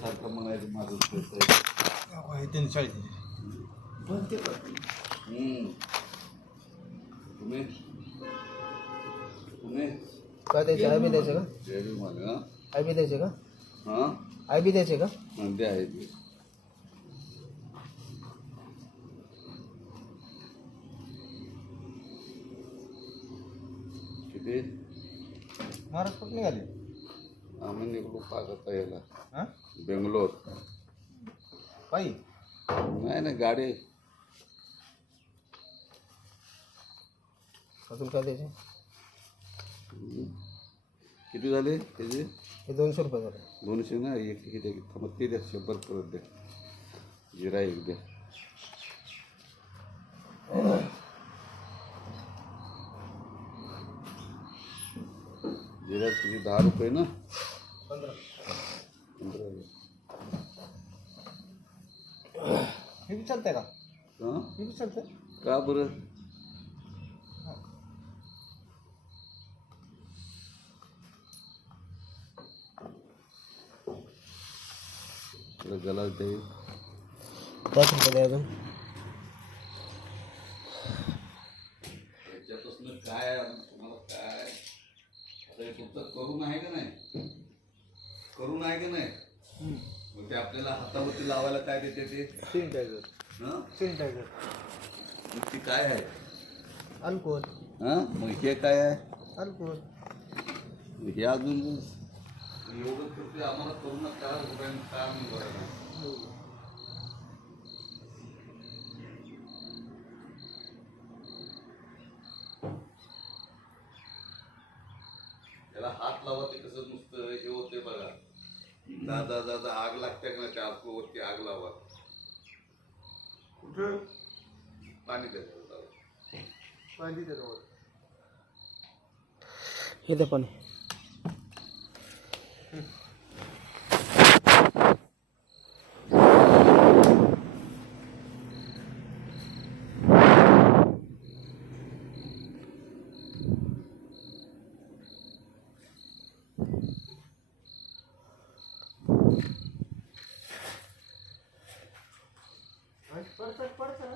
सारखं म्हणायचं माझं त्यांनी शाळेत बनते का तुम्ही तुम्ही काय द्यायचे आय बी द्यायचे का जेवी मला आय बी द्यायचे का हां आय बी द्यायचे का ते आहे ते किती महाराष्ट्रात निघाले आम्ही निघलो पाहता याला हां बेंगलोर पायी नाही नाही गाडी अजून काय द्यायचे किती झाले त्याचे हे 200 रुपये झाले 200 ना एक किती द्या थांबा ते द्या 100 परत द्या जिरा एक द्या जिरा किती 10 रुपये ना 15 हे बी चालतंय का हां हे बी चालतंय का बरं गला ते 5 रुपये द्या अजून त्याच्यापासून काय तुम्हाला काय आता हे तुमचं करून आहे का नाही करून आहे का नाही मग ते आपल्याला हातावरती लावायला काय देते ते सॅनिटायझर हां सॅनिटायझर मग ती काय आहे अल्कोहोल हां मग हे काय आहे अल्कोहोल हे अजून एवढं करते आम्हाला करून करा रुपयांनी काय मी बघायला त्याला हात लावा ते कसं नुसतं हे होते बघा दादा दादा आग लागते का त्या वरती आग लावा कुठं पाणी द्यायचं पाणी त्याच्यावर हे द्या पाणी पडतं